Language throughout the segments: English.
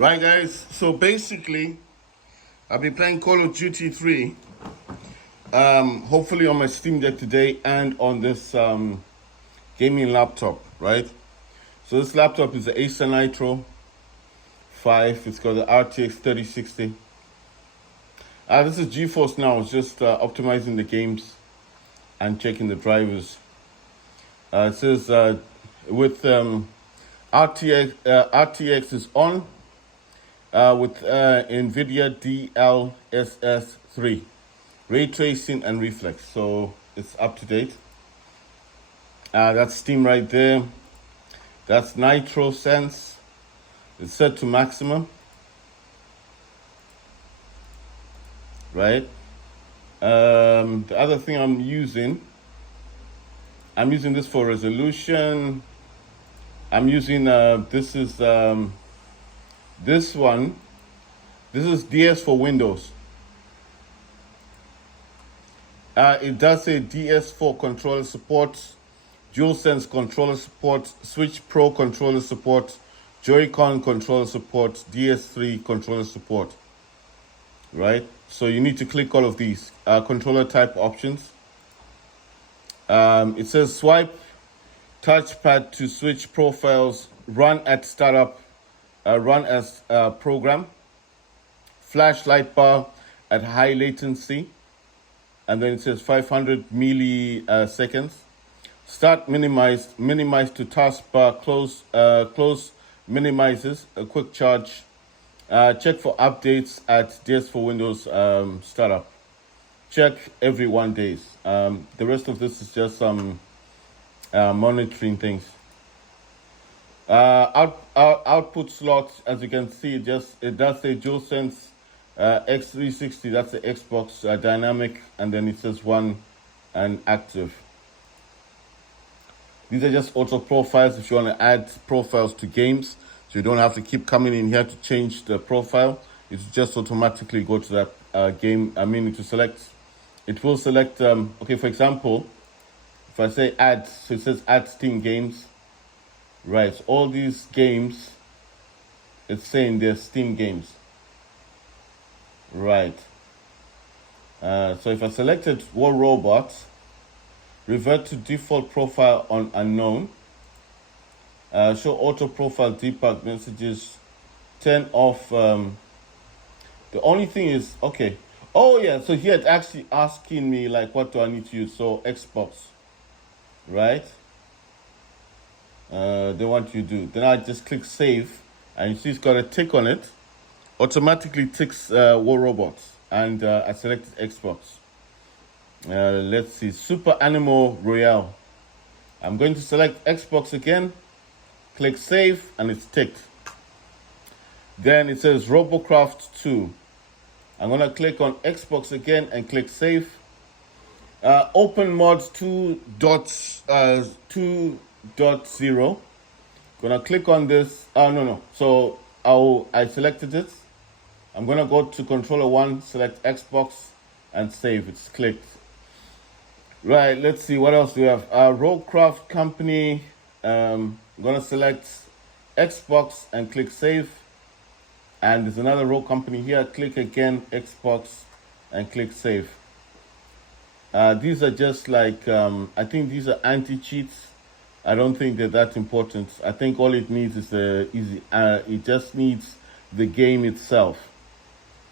Right, guys, so basically I'll be playing Call of Duty 3 hopefully on my Steam Deck today and on this gaming laptop, right? So this laptop is the Acer Nitro 5. It's got the RTX 3060. This is GeForce now. It's just optimizing the games and checking the drivers. It says with RTX is on with NVIDIA DLSS3 ray tracing and reflex, so it's up to date. That's Steam right there. That's Nitro Sense. It's set to maximum, right? The other thing I'm using this for resolution. I'm using this is DS for Windows. It does say DS4 controller support, DualSense controller support, Switch Pro controller support, Joy-Con controller support, DS3 controller support, right? So you need to click all of these controller type options. It says swipe touchpad to switch profiles, run at startup, run as program, flashlight bar at high latency, and then it says 500 milliseconds. Start minimize to taskbar, close minimizes, a quick charge. Check for updates at DS for Windows startup. Check every 1 day. The rest of this is just some monitoring things. Output slots, as you can see, it does say DualSense X360. That's the Xbox dynamic, and then it says 1 and active. These are just auto profiles if you want to add profiles to games, so you don't have to keep coming in here to change the profile. It just automatically go to that game. To select. It will select. Okay, for example, if I say add, so it says add Steam games. Right, so all these games, it's saying they're Steam games. Right. So if I selected War Robots, revert to default profile on unknown, show auto profile debug messages, turn off. The only thing is, okay. Oh yeah, so here it's actually asking me like, what do I need to use? So Xbox, right? They want you to do. Then I just click save, and you see it's got a tick on it. Automatically ticks War Robots, and I selected Xbox. Let's see, Super Animal Royale. I'm going to select Xbox again, click save, and it's ticked. Then it says Robocraft 2. I'm going to click on Xbox again and click save. Open mods 2.0. Gonna click on this. No. So I selected it. I'm gonna go to controller 1, select Xbox, and save. It's clicked. Right, let's see what else do we have. Roguecraft Company. I'm gonna select Xbox and click save. And there's another Rogue Company here. Click again, Xbox, and click save. These are just like I think these are anti-cheats. I don't think they're that important. I think all it needs is it just needs the game itself.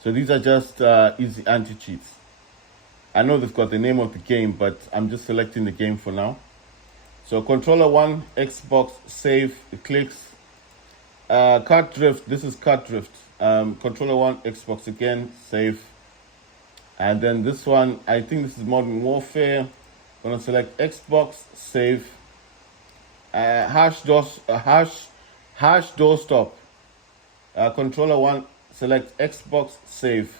So these are just easy anti-cheats. I know they've got the name of the game, but I'm just selecting the game for now. So controller 1, Xbox, save, it clicks. Kart drift, this is kart drift. Controller 1, Xbox again, save. And then this one, I think this is Modern Warfare. I'm gonna select Xbox, save. Hash doorstop. Controller 1, select Xbox, save.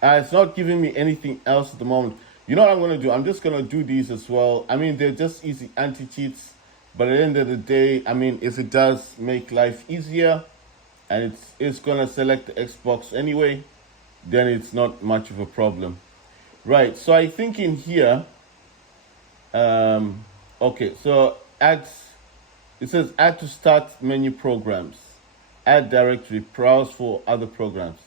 It's not giving me anything else at the moment. You know what I'm going to do? I'm just going to do these as well. They're just easy anti-cheats. But at the end of the day, if it does make life easier and it's going to select the Xbox anyway, then it's not much of a problem. Right, so I think in here, okay, so it says add to start menu programs. add directory, browse for other programs,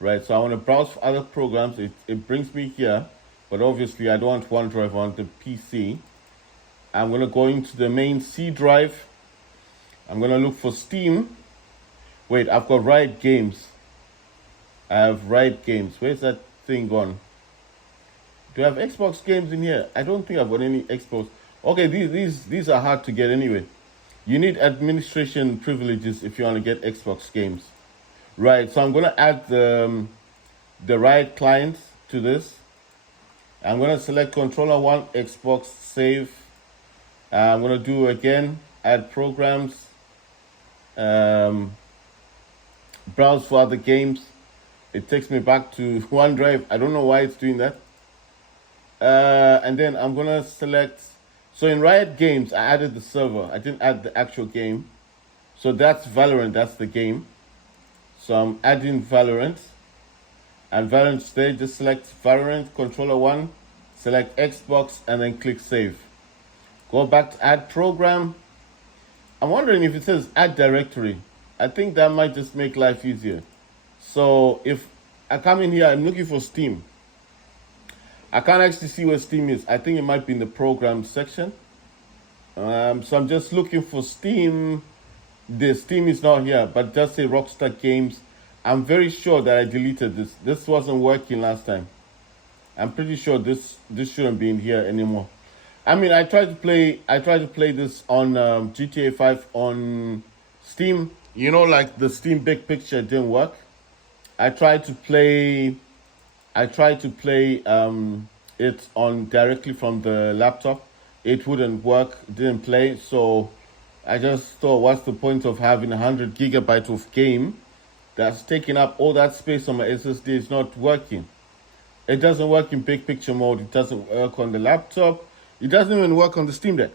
right? So I want to browse for other programs. It brings me here, but obviously I don't want OneDrive on the PC. I'm going to go into the main C drive. I'm going to look for Steam. Wait, I've got Riot Games. I have Riot Games. Where's that thing gone? Do I have Xbox games in here? I don't think I've got any Xbox. Okay, these are hard to get anyway. You need administration privileges if you want to get Xbox games. Right, so I'm going to add the Riot client to this. I'm going to select controller 1, Xbox, save. I'm going to do again, add programs, browse for other games. It takes me back to OneDrive. I don't know why it's doing that. And then I'm going to select, so in Riot Games, I added the server. I didn't add the actual game. So that's Valorant, that's the game. So I'm adding Valorant. And Valorant today, just select Valorant, controller 1, select Xbox, and then click save. Go back to add program. I'm wondering if it says add directory. I think that might just make life easier. So if I come in here, I'm looking for Steam. I can't actually see where Steam is. I think it might be in the program section. So I'm just looking for Steam. The Steam is not here, but it does say Rockstar Games. I'm very sure that I deleted this. This wasn't working last time. I'm pretty sure this shouldn't be in here anymore. I mean, I tried to play this on GTA 5 on Steam. You know, like the Steam Big Picture didn't work. I tried to play it on directly from the laptop. It wouldn't work, didn't play. So I just thought, what's the point of having 100 gigabytes of game that's taking up all that space on my SSD? It's not working. It doesn't work in big picture mode. It doesn't work on the laptop. It doesn't even work on the Steam Deck.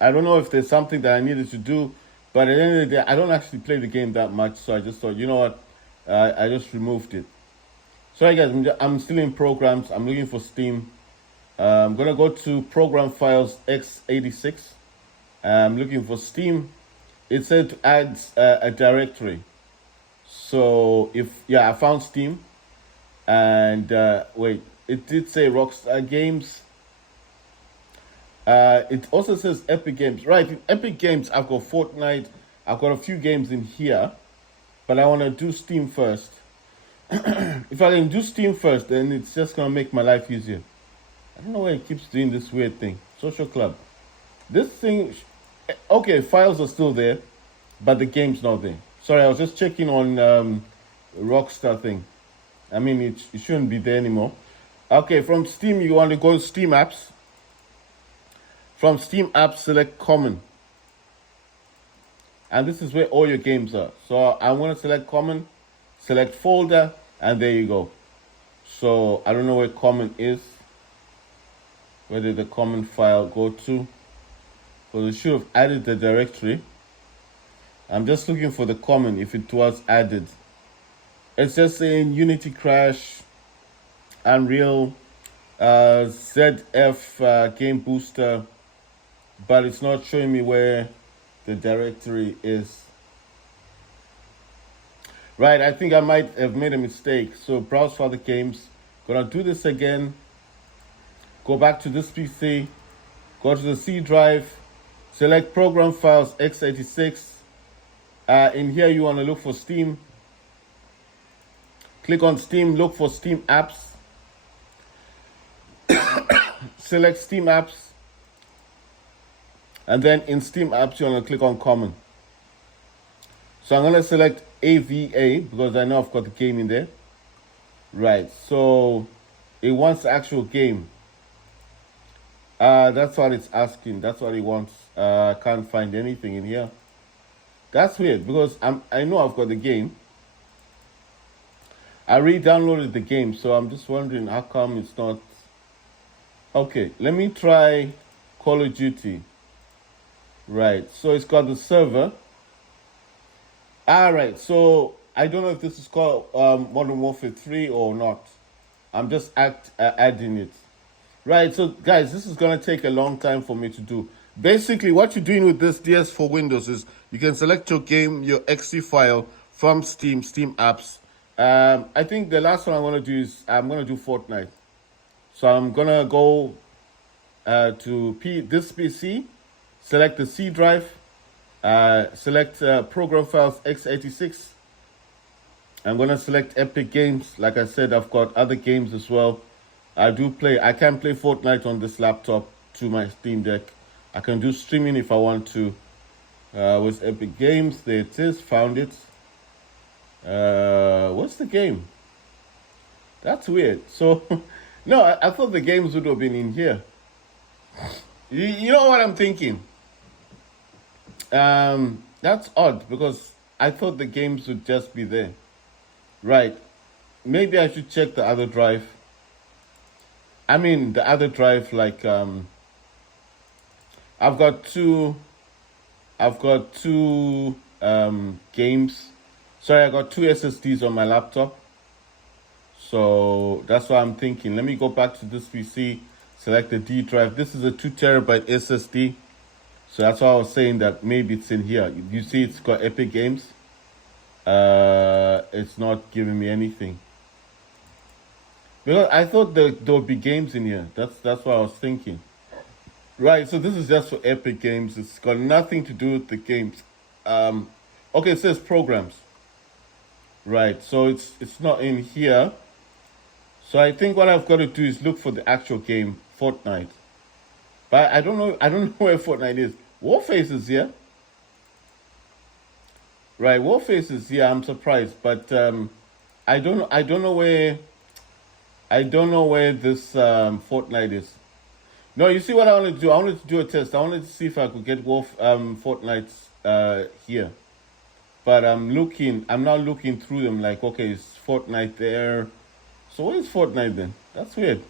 I don't know if there's something that I needed to do, but at the end of the day, I don't actually play the game that much. So I just thought, you know what? I just removed it. Sorry guys, I'm still in programs. I'm looking for Steam. I'm going to go to program files x86. I'm looking for Steam. It said to add a directory. So I found Steam. And wait, it did say Rockstar Games. It also says Epic Games. Right, in Epic Games, I've got Fortnite. I've got a few games in here. But I want to do Steam first. If I can do Steam first, then it's just going to make my life easier. I don't know why it keeps doing this weird thing. Social Club. This thing, okay, files are still there, but the game's not there. Sorry, I was just checking on Rockstar thing. I mean, it shouldn't be there anymore. Okay, from Steam, you want to go to Steam Apps. From Steam Apps, select Common. And this is where all your games are. So I'm going to select Common, select Folder, and there you go. So I don't know where Common is. Where did the Common file go to? So it should have added the directory. I'm just looking for the Common if it was added. It's just saying Unity Crash, Unreal, ZF Game Booster, but it's not showing me where the directory is. Right, I think I might have made a mistake. So browse for other games. Gonna do this again. Go back to this PC. Go to the C drive. Select program files x86. In here you want to look for Steam. Click on Steam, look for Steam Apps. Select Steam Apps. And then in Steam Apps, you want to click on Common. So I'm going to select AVA because I know I've got the game in there. Right, so it wants the actual game. That's what it's asking. That's what it wants. I can't find anything in here. That's weird because I know I've got the game. I re-downloaded the game, so I'm just wondering how come it's not. Okay, let me try Call of Duty. Right, so it's got the server. All right, so I don't know if this is called Modern Warfare 3 or not. I'm just adding it. Right, so guys, this is going to take a long time for me to do. Basically, what you're doing with this DS for Windows is you can select your game, your exe file from Steam apps. I think the last one I'm going to do is I'm going to do Fortnite. So I'm going to go to this PC, select the C drive, select program files x86. I'm going to select Epic Games. Like I said, I've got other games as well. I can play Fortnite on this laptop to my Steam Deck. I can do streaming if I want to. With Epic Games, there it is, found it. What's the game? That's weird. So, no, I thought the games would have been in here. You know what I'm thinking? That's odd because I thought the games would just be there. Right. Maybe I should check the other drive. I mean, the other drive, like, I've got two games. Sorry, I got two SSDs on my laptop. So that's what I'm thinking. Let me go back to this PC, select the D drive. This is a 2 terabyte SSD. So that's why I was saying that maybe it's in here. You see it's got Epic Games. It's not giving me anything. Because I thought there would be games in here. That's what I was thinking. Right, so this is just for Epic Games. It's got nothing to do with the games. Okay, it says programs. Right, so it's not in here. So I think what I've got to do is look for the actual game, Fortnite. But I don't know where Fortnite is. Warface is here. Right, Warface is here. I'm surprised, but I don't know where this Fortnite is. No, you see what I wanted to do? I wanted to do a test. I wanted to see if I could get Fortnite here. But I'm now looking through them like, okay, is Fortnite there? So where is Fortnite then? That's weird.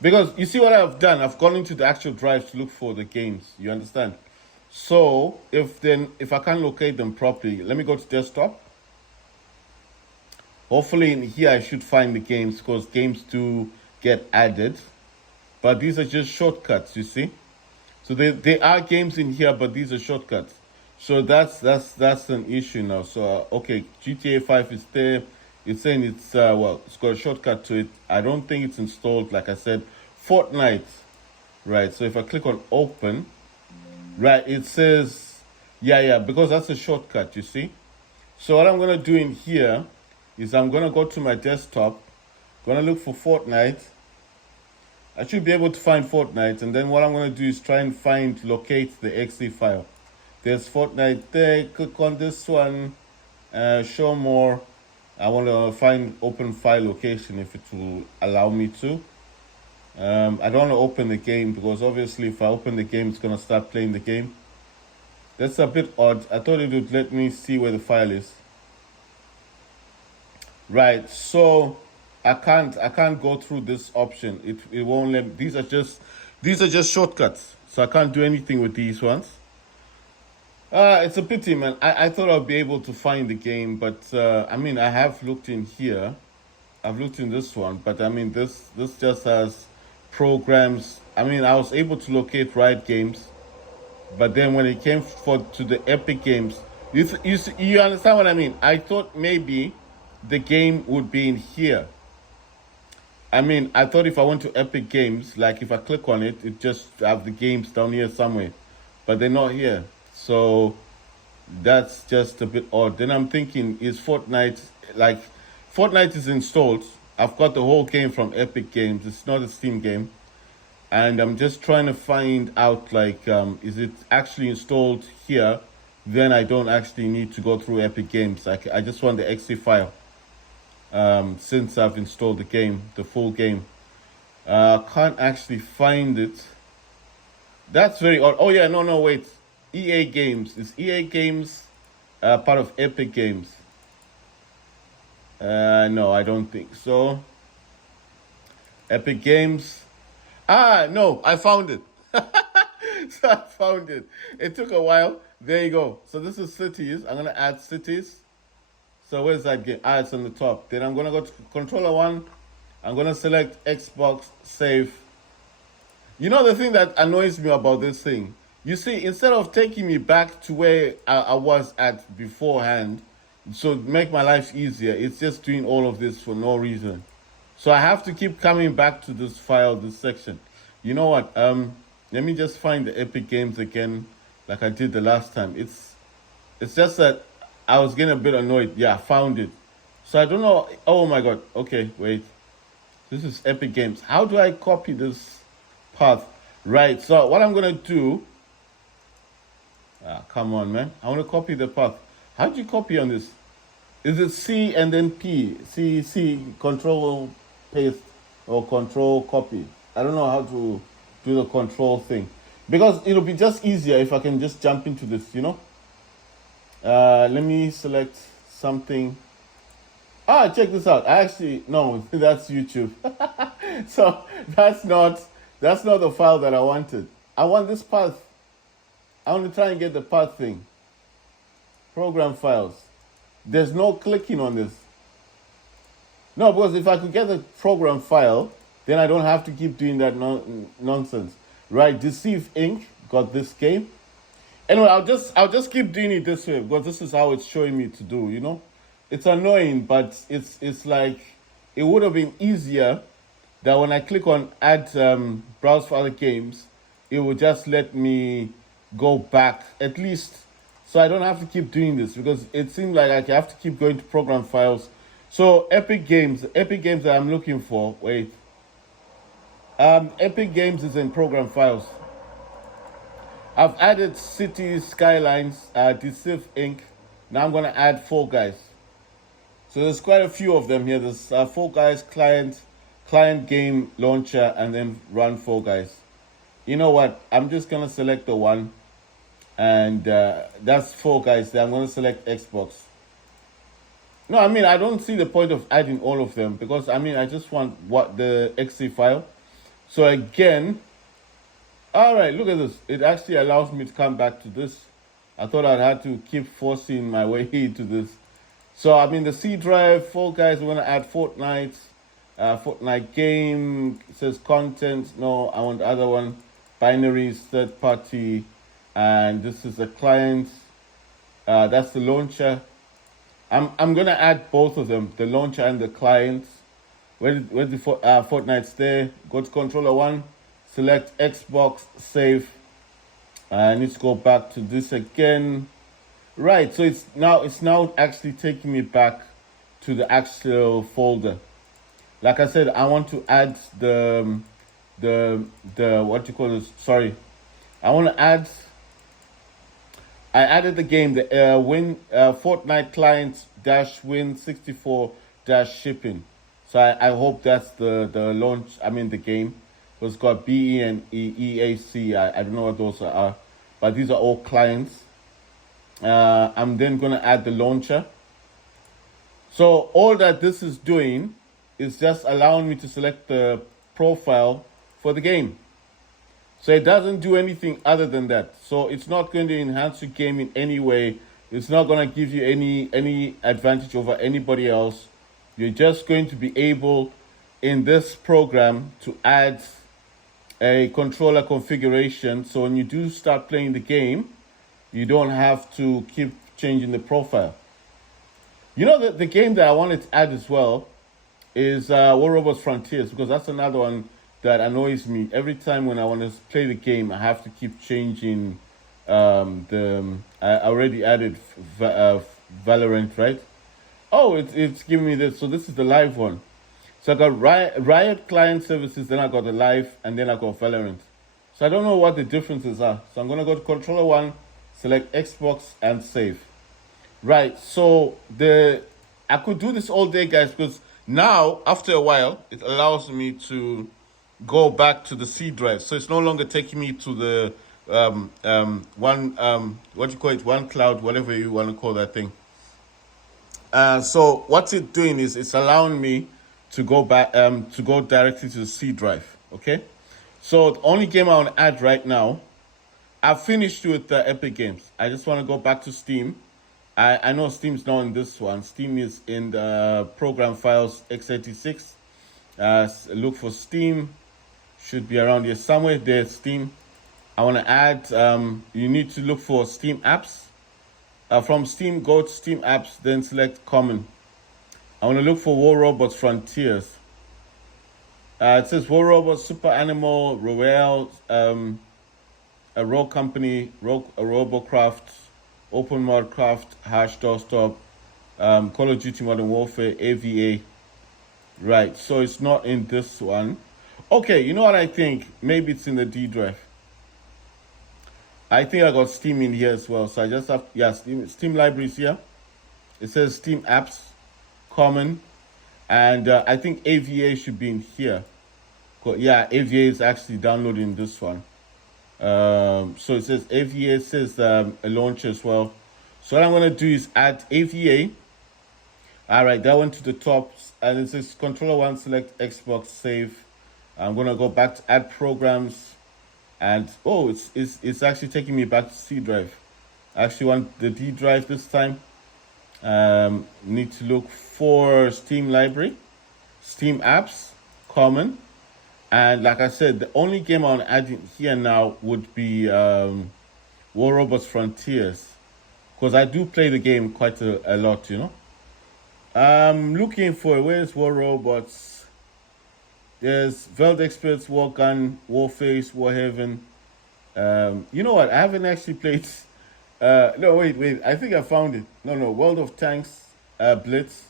Because you see what I've done? I've gone into the actual drive to look for the games. You understand? So if I can't locate them properly, let me go to desktop. Hopefully in here I should find the games because games do get added. But these are just shortcuts, you see. So there are games in here, but these are shortcuts. So that's an issue now. So okay, GTA 5 is there. It's saying it's it's got a shortcut to it. I don't think it's installed. Like I said, Fortnite, right? So if I click on open, right, it says yeah, because that's a shortcut. You see. So what I'm gonna do in here is I'm gonna go to my desktop. Gonna look for Fortnite. I should be able to find Fortnite, and then what I'm going to do is try and locate the exe file. There's Fortnite there. Click on this one, show more. I want to find open file location if it will allow me to. I don't want to open the game because obviously if I open the game, it's going to start playing the game. That's a bit odd. I thought it would let me see where the file is. Right, so I can't go through this option. It won't let me. These are just shortcuts. So I can't do anything with these ones. It's a pity, man. I thought I'd be able to find the game, but I mean I have looked in here. I've looked in this one, but I mean this just has programs. I mean I was able to locate Riot Games, but then when it came to the Epic Games, you understand what I mean? I thought maybe the game would be in here. I mean, I thought if I went to Epic Games, like if I click on it, it just have the games down here somewhere. But they're not here. So that's just a bit odd. Then I'm thinking, is Fortnite, like, Fortnite is installed. I've got the whole game from Epic Games. It's not a Steam game. And I'm just trying to find out, like, is it actually installed here? Then I don't actually need to go through Epic Games. I just want the exe file. Since I've installed the game, the full game. Can't actually find it. That's very odd. Oh yeah, no, wait. EA Games. Is EA Games part of Epic Games? No, I don't think so. Epic Games. No, I found it. So I found it. It took a while. There you go. So this is cities. I'm gonna add cities. So where's that game? It's on the top. Then I'm gonna go to controller 1. I'm gonna select Xbox, save. You know the thing that annoys me about this thing You see, instead of taking me back to where I was at beforehand, so make my life easier, it's just doing all of this for no reason. So I have to keep coming back to this file, this section. You know what? Let me just find the Epic Games again, like I did the last time. It's just that I was getting a bit annoyed. Yeah, I found it. So I don't know. Oh my God. Okay, wait. This is Epic Games. How do I copy this path? Right. So what I'm gonna do. Come on, man. I want to copy the path. How do you copy on this? Is it C and then P? C, control paste or control copy? I don't know how to do the control thing. Because it'll be just easier if I can just jump into this, you know? Let me select something. Check this out. No, that's YouTube. So that's not the file that I wanted. I want this path. I want to try and get the path thing. Program files. There's no clicking on this. No, because if I could get the program file, then I don't have to keep doing that nonsense. Right, Deceive Inc. got this game. Anyway, I'll just keep doing it this way because this is how it's showing me to do, you know? It's annoying, but it's like it would have been easier that when I click on add browse for other games, it would just let me go back at least, so I don't have to keep doing this because it seems like I have to keep going to program files. So Epic Games that I'm looking for. Wait, Epic Games is in program files. I've added Cities Skylines, Deceive Inc. Now I'm gonna add Fall Guys. So there's quite a few of them here. There's Fall Guys client game launcher, and then run Fall Guys. You know what? I'm just gonna select the one, and that's Fall Guys. There, I'm gonna select Xbox. No, I mean I don't see the point of adding all of them because I mean I just want what the .exe file. So again, all right, look at this. It actually allows me to come back to this. I thought I'd have to keep forcing my way into this. So I mean the C drive, Fall Guys. We want to add Fortnite. Fortnite game. It says content. No, I want the other one. Binaries, third party, and this is the client. That's the launcher. I'm gonna add both of them, the launcher and the client. Where's the Fortnite's there? Go to controller one, select Xbox, save. I need to go back to this again. Right, so it's now actually taking me back to the actual folder. Like I said, I want to add the what you call this? Sorry, I want to add. I added the game, the Fortnite client -win 64 shipping. So I hope that's the launch. I mean the game. It's got BE and EAC. I don't know what those are, but these are all clients. I'm then gonna add the launcher. So all that this is doing is just allowing me to select the profile for the game. So it doesn't do anything other than that. So it's not going to enhance your game in any way. It's not going to give you any advantage over anybody else. You're just going to be able in this program to add a controller configuration. So when you do start playing the game, you don't have to keep changing the profile. You know, the game that I wanted to add as well is War Robots Frontiers, because that's another one that annoys me. Every time when I want to play the game, I have to keep changing I already added Valorant, right? Oh, it's giving me this. So this is the live one. So I got Riot Client Services, then I got the live, and then I got Valorant. So I don't know what the differences are. So I'm going to go to controller one, select Xbox, and save. Right, so I could do this all day, guys, because now, after a while, it allows me to go back to the C drive. So it's no longer taking me to the one cloud, whatever you want to call that thing. So what it's doing is it's allowing me to go back to go directly to the C drive. Okay, so the only game I want to add right now, I've finished with Epic Games. I just want to go back to Steam. I know Steam's not in this one. Steam is in the program files x86. Look for Steam. Should be around here somewhere. There's Steam. I want to add, you need to look for Steam apps. From Steam, go to Steam apps, then select common. I want to look for War Robots Frontiers. It says War Robots, Super Animal, Royale, a Rogue Company, a Robocraft, Open Modcraft, Hash Doorstop, Call of Duty Modern Warfare, AVA. Right, so it's not in this one. Okay, you know what I think? Maybe it's in the D drive. I think I got Steam in here as well. So I just have, yeah, Steam libraries here. It says Steam apps, common. And I think AVA should be in here. Yeah, AVA is actually downloading this one. So it says AVA, says a launcher as well. So what I'm going to do is add AVA. All right, that went to the top. And it says controller one, select Xbox, save. I'm going to go back to add programs. And oh, it's actually taking me back to C drive. I actually want the D drive this time. Need to look for Steam library, Steam apps, common. And like I said, the only game I want to add in here now would be War Robots Frontiers. Because I do play the game quite a lot, you know. I'm looking for, where's War Robots? There's Veld Experts, War Gun, Warface, Warhaven. You know what? I haven't actually played. No, wait. I think I found it. No. World of Tanks, Blitz,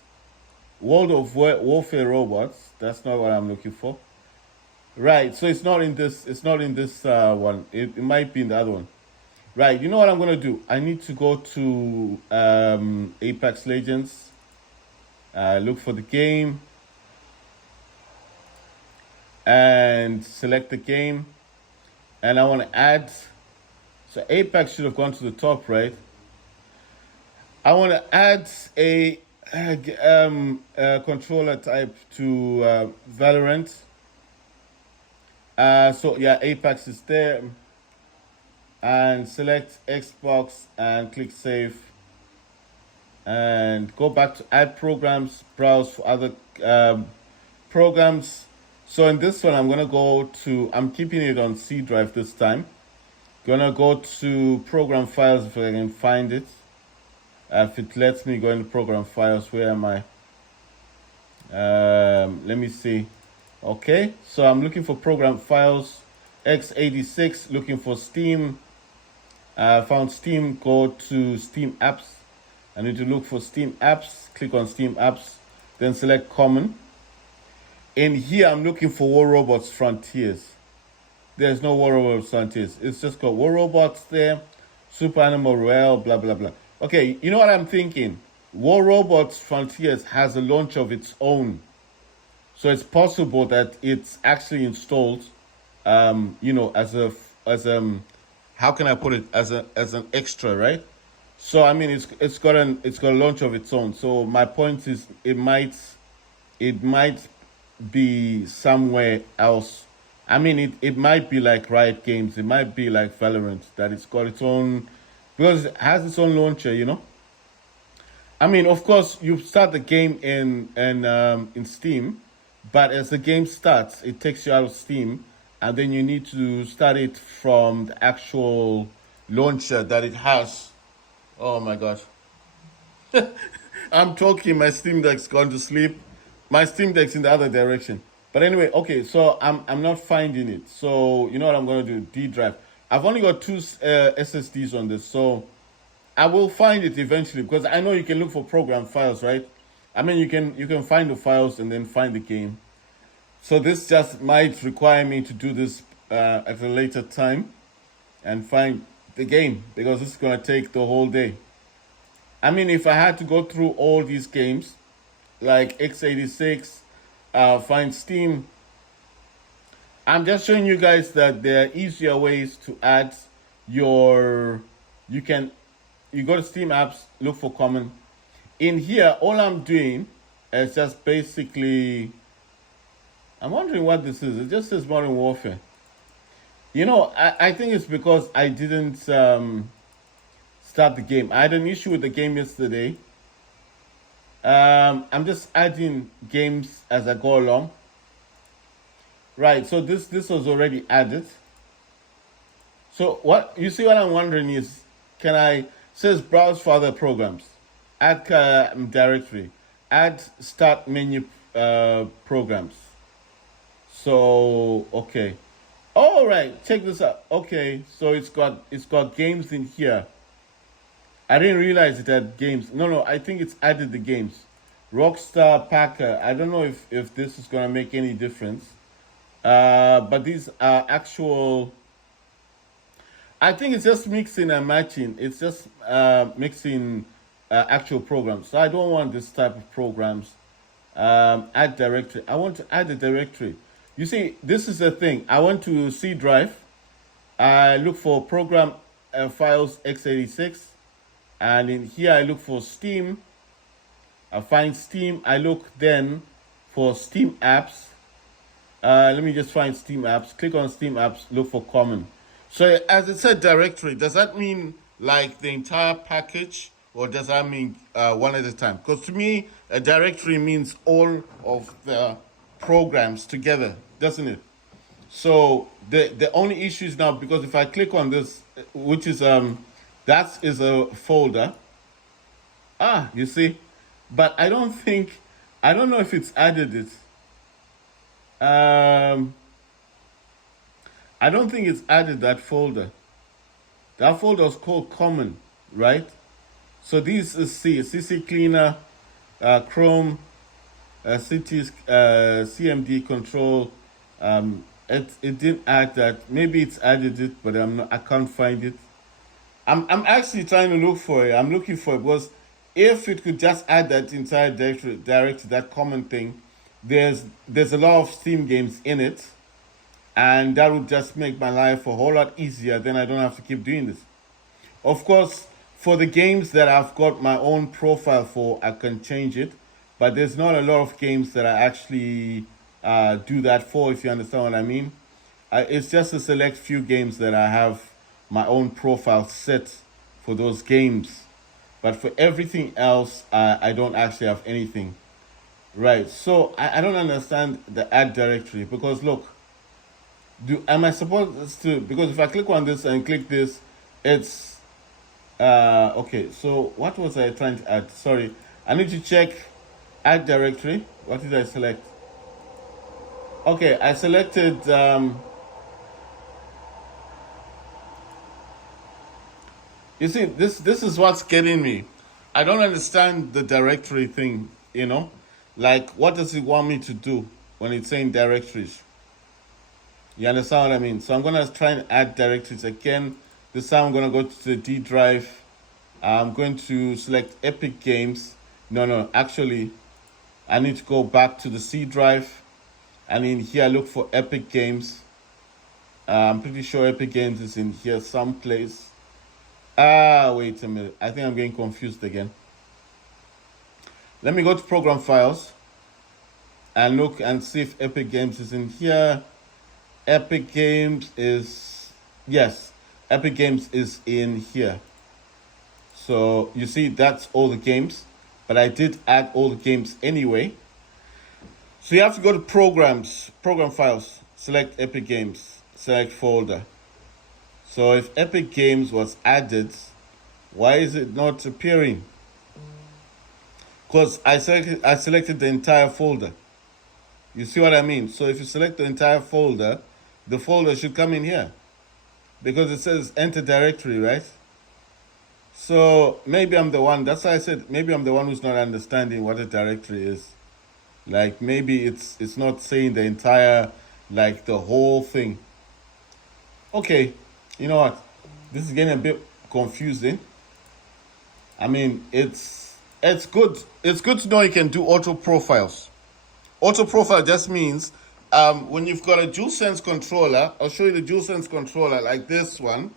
World of Warfare Robots. That's not what I'm looking for. Right. So it's not in this. It's not in this one. It might be in the other one. Right. You know what I'm gonna do? I need to go to Apex Legends. Look for the game. And select the game, and I want to add, so Apex should have gone to the top, right? I want to add a controller type to Valorant. So yeah, Apex is there, and select Xbox and click save, and go back to add programs, browse for other programs. So in this one, I'm going to go to, I'm keeping it on C drive this time. Going to go to program files if I can find it. If it lets me go into program files, where am I? Let me see. Okay, so I'm looking for program files, x86, looking for Steam. Found Steam, go to Steam apps. I need to look for Steam apps, click on Steam apps, then select common. In here, I'm looking for War Robots Frontiers. There's no War Robots Frontiers. It's just got War Robots there, Super Animal Royale, blah, blah, blah. Okay, you know what I'm thinking? War Robots Frontiers has a launch of its own. So it's possible that it's actually installed, you know, how can I put it, as an extra, right? So I mean, it's got a launch of its own. So my point is, it might be somewhere else. I mean, it might be like Riot Games. It might be like Valorant, that it's got its own, because it has its own launcher, you know. I mean, of course, you start the game in Steam, but as the game starts, it takes you out of Steam, and then you need to start it from the actual launcher that it has. Oh my gosh. I'm talking, my Steam Deck's gone to sleep. My Steam Deck's in the other direction. But anyway, okay, so I'm not finding it. So you know what I'm gonna do? D drive. I've only got two SSDs on this, so I will find it eventually, because I know you can look for program files, right? I mean, you can find the files and then find the game. So this just might require me to do this at a later time and find the game, because this is gonna take the whole day. I mean, if I had to go through all these games, like x86, find Steam. I'm just showing you guys that there are easier ways to add your, you go to Steam apps, look for common. In here, all I'm doing is just basically, I'm wondering what this is. It just says Modern Warfare. You know, I think it's because I didn't start the game. I had an issue with the game yesterday. I'm just adding games as I go along. Right, so this was already added. So what you see what I'm wondering is, can I says browse for other programs, add directory, add start menu programs. So okay, all right, check this out. Okay, so it's got games in here. I didn't realize it had games. No, I think it's added the games. Rockstar Packer. I don't know if this is gonna make any difference. But these are actual. I think it's just mixing and matching. It's just mixing actual programs. So I don't want this type of programs. Add directory. I want to add a directory. You see, this is the thing. I went to C drive. I look for program files x86, and in here I look for Steam. I find Steam. I look then for Steam apps. Let me just find Steam apps. Click on Steam apps. Look for common. So as it said directory, does that mean like the entire package, or does that mean one at a time? Because to me, a directory means all of the programs together, doesn't it? So the only issue is now, because if I click on this, which is that is a folder. You see, but I don't know if it's added it. I don't think it's added that folder. That folder is called common, right? So this is CC Cleaner, Chrome, CMD control. It didn't add that. Maybe it's added it, but I can't find it. I'm actually trying to look for it. I'm looking for it because if it could just add that entire directory, that common thing, there's a lot of Steam games in it, and that would just make my life a whole lot easier. Then I don't have to keep doing this. Of course, for the games that I've got my own profile for, I can change it, but there's not a lot of games that I actually do that for, if you understand what I mean. It's just a select few games that I have my own profile set for those games. But for everything else, I don't actually have anything. Right, so I don't understand the add directory, because look, am I supposed to, because if I click on this and click this, it's okay. So what was I trying to add? Sorry, I need to check add directory. What did I select? Okay, I selected you see, this is what's getting me. I don't understand the directory thing, like, what does it want me to do when it's saying directories? You understand what I mean? So I'm going to try and add directories again. This time I'm going to go to the D drive. I'm going to select Epic Games. No, actually, I need to go back to the C drive. And in here, look for Epic Games. I'm pretty sure Epic Games is in here someplace. Wait a minute. I think I'm getting confused again. Let me go to program files and look and see if Epic Games is in here. Epic Games is, yes, Epic Games is in here. So you see, that's all the games, but I did add all the games anyway. So you have to go to programs, program files, select Epic Games, select folder. So if Epic Games was added, why is it not appearing? Because I selected the entire folder. You see what I mean? So if you select the entire folder, the folder should come in here, because it says enter directory, right? So maybe I'm the one. That's why I said maybe I'm the one who's not understanding what a directory is. Like, maybe it's not saying the entire, like, the whole thing. Okay, you know what? This is getting a bit confusing. I mean, it's good. It's good to know you can do auto profiles. Auto profile just means when you've got a DualSense controller, I'll show you the DualSense controller like this one,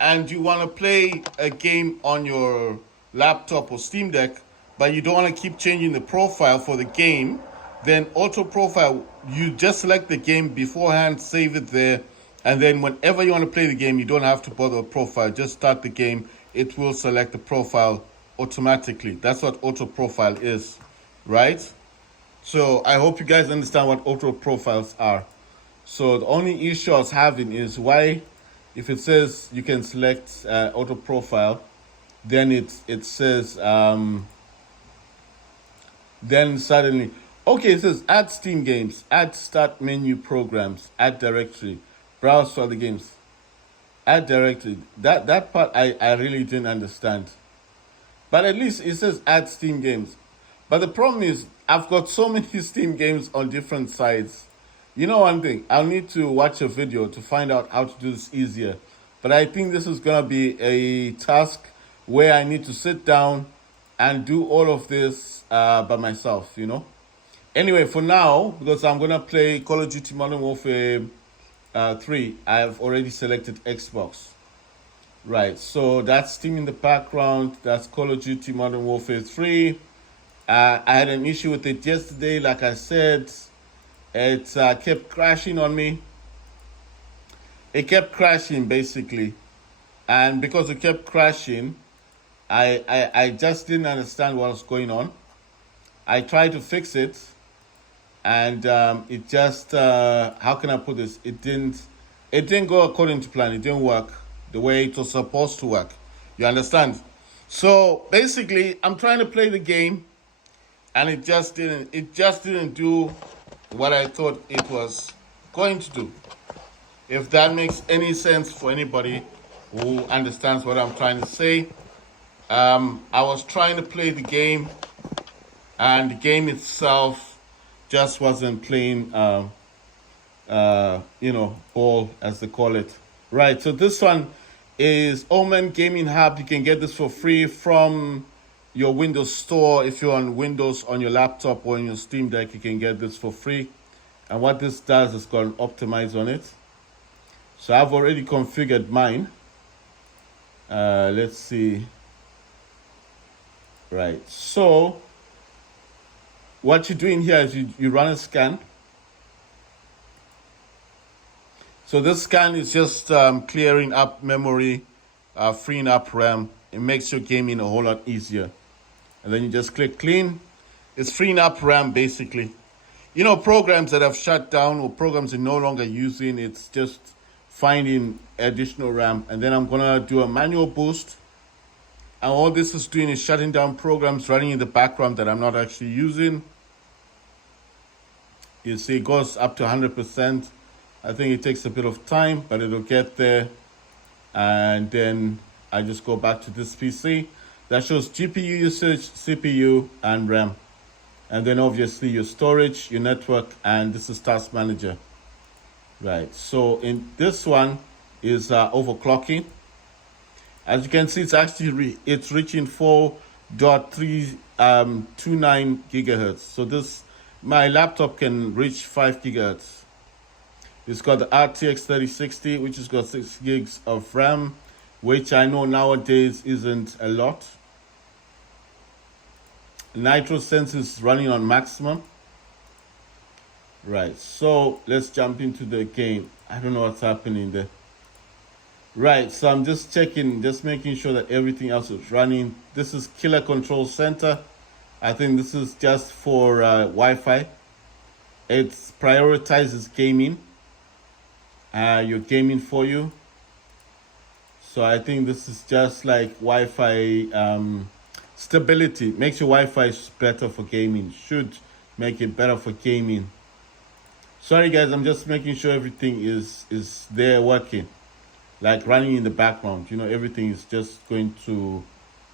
and you want to play a game on your laptop or Steam Deck, but you don't want to keep changing the profile for the game, then auto profile, you just select the game beforehand, save it there, and then whenever you want to play the game, you don't have to bother with profile. Just start the game. It will select the profile automatically. That's what auto profile is, right? So I hope you guys understand what auto profiles are. So the only issue I was having is, why if it says you can select auto profile, then it says then suddenly, okay, it says add Steam games, add start menu programs, add directory, browse for the games, add directory. That part I really didn't understand. But at least it says add Steam games. But the problem is I've got so many Steam games on different sites. You know one thing, I'll need to watch a video to find out how to do this easier. But I think this is gonna be a task where I need to sit down and do all of this by myself, you know. Anyway, for now, because I'm gonna play Call of Duty Modern Warfare 3, I've already selected Xbox. Right, so that's Steam in the background. That's Call of Duty Modern Warfare 3. I had an issue with it yesterday, like I said. It kept crashing on me. It kept crashing, basically. And because it kept crashing, I just didn't understand what was going on. I tried to fix it, and it just, how can I put this? It didn't go according to plan. It didn't work the way it was supposed to work. You understand? So basically, I'm trying to play the game, and it just didn't do what I thought it was going to do. If that makes any sense for anybody who understands what I'm trying to say. I was trying to play the game, and the game itself just wasn't playing, ball, as they call it. Right, so this one is Omen Gaming Hub. You can get this for free from your Windows store. If you're on Windows on your laptop or on your Steam Deck, you can get this for free. And what this does is got an optimize on it. So I've already configured mine. Let's see. Right, so what you're doing here is you run a scan. So this scan is just clearing up memory, freeing up RAM. It makes your gaming a whole lot easier. And then you just click clean. It's freeing up RAM, basically. You know, programs that have shut down or programs you're no longer using, it's just finding additional RAM. And then I'm gonna do a manual boost. And all this is doing is shutting down programs running in the background that I'm not actually using. You see it goes up to 100%. I think it takes a bit of time, but it'll get there. And then I just go back to this PC. That shows GPU usage, CPU, and RAM. And then obviously your storage, your network, and this is Task Manager. Right, so in this one is overclocking. As you can see, it's actually it's reaching 4.329 gigahertz. So my laptop can reach 5 gigahertz. It's got the RTX 3060, which has got 6 gigs of RAM, which I know nowadays isn't a lot. Nitro Sense is running on maximum. Right, so let's jump into the game. I don't know what's happening there. Right, so I'm just checking, just making sure that everything else is running. This is Killer Control Center. I think this is just for Wi-Fi. It prioritizes gaming. Your gaming for you. So I think this is just like Wi-Fi stability. Makes your Wi-Fi better for gaming. Should make it better for gaming. Sorry guys, I'm just making sure everything is there working. Like running in the background, you know, everything is just going to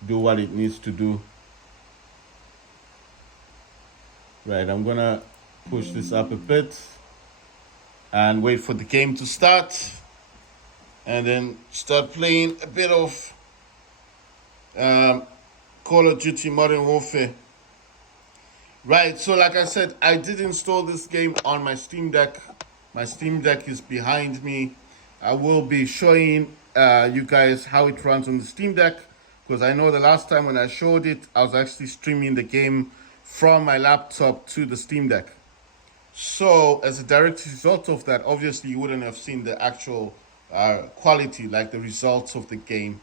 do what it needs to do. Right, I'm gonna push this up a bit and wait for the game to start, and then start playing a bit of Call of Duty Modern Warfare. Right, so like I said, I did install this game on my Steam Deck. My Steam Deck is behind me. I will be showing you guys how it runs on the Steam Deck, because I know the last time when I showed it, I was actually streaming the game from my laptop to the Steam Deck. So as a direct result of that, obviously you wouldn't have seen the actual quality, like the results of the game.